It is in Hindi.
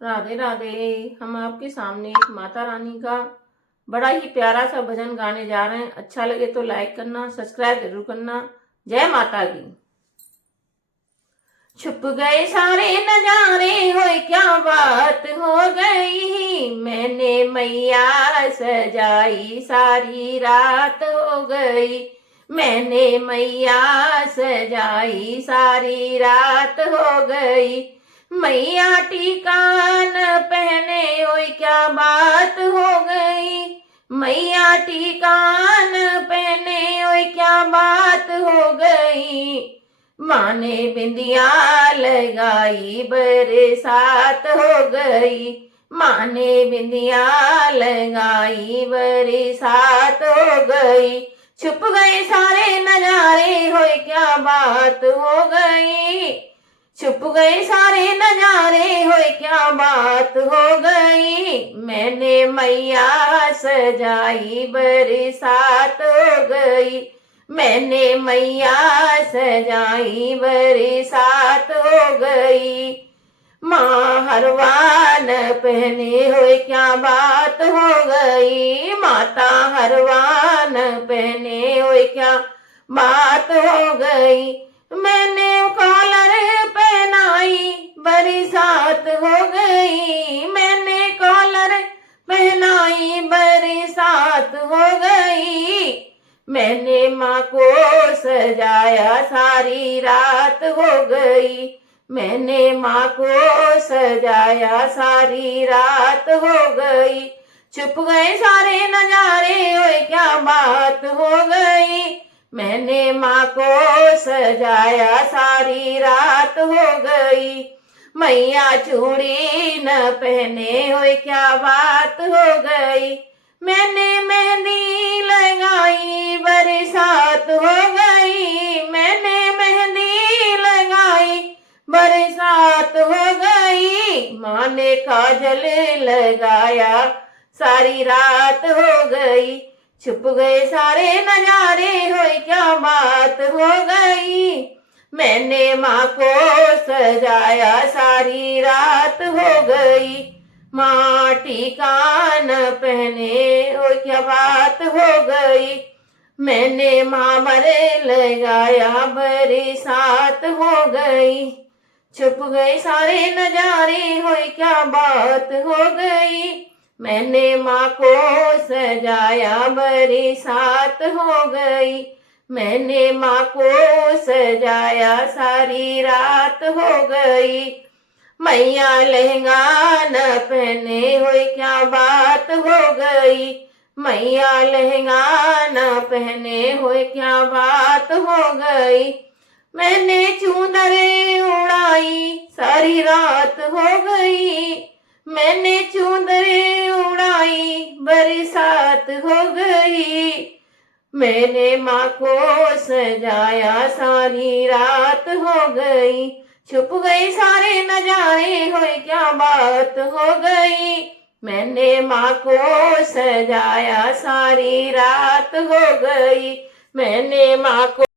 राधे राधे। हम आपके सामने एक माता रानी का बड़ा ही प्यारा सा भजन गाने जा रहे हैं। अच्छा लगे तो लाइक करना, सब्सक्राइब जरूर करना। जय माता की। छुप गए सारे नजारे, होए क्या बात हो गई। मैंने मैया सजाई, सारी रात हो गई। मैंने मैया सजाई, सारी रात हो गई। मैया टीका न पहने, ओए क्या बात हो गई। मैया टीका न पहने, ओए क्या बात हो गई। माँ ने बिंदिया लगाई, बरसात हो गई। माँ ने बिंदिया लगाई, बरसात हो गई। छुप गए सारे नजारे, होए क्या बात हो गई। छुप गए सारे नजारे, होए क्या बात हो गई। मैंने मैया सजाई, बरसात हो गई। मैंने मैया सजाई, बरसात हो गई। माँ हरवान पहने, हुए क्या बात हो गई। माता हरवान पहने, हुए क्या बात हो गई। मैंने कॉलर पहनाई, बरसात हो गई। मैंने कॉलर पहनाई, बरसात हो गई। मैंने माँ को सजाया, सारी रात हो गई। मैंने माँ को सजाया, सारी रात हो गई। छुप गए सारे नजारे, ओए क्या बात हो गई। मैंने माँ को सजाया, सारी रात हो गई। मैया चूड़ी न पहने, ओए क्या बात हो गई। मैंने मेहंदी लगाई, बरसात हो गई। मैंने मेहंदी लगाई, बरसात हो गई। माँ ने काजल लगाया, सारी रात हो गई। छुप गए सारे नजारे, होए क्या बात हो गई। मैंने माँ को सजाया, सारी रात हो गई। माँ टीका न पहने, ओ क्या बात हो गई। मैंने मामर लगाया, बरसात हो गई। छुप गए सारे नजारे, होए क्या बात हो गई। मैंने माँ को सजाया, बरसात हो गई। मैंने माँ को सजाया, सारी रात हो गई। मैया लहंगा न पहने, हुए क्या बात हो गई। मैया लहंगा न पहने, हुए क्या बात हो गई। मैंने चूदर उड़ाई, सारी रात हो गई। मैंने चूदर उड़ाई, बरसात हो गई। मैंने माँ को सजाया, सारी रात हो गई। छुप गए सारे नजारे, होए क्या बात हो गई। मैंने माँ को सजाया, सारी रात हो गई। मैंने माँ को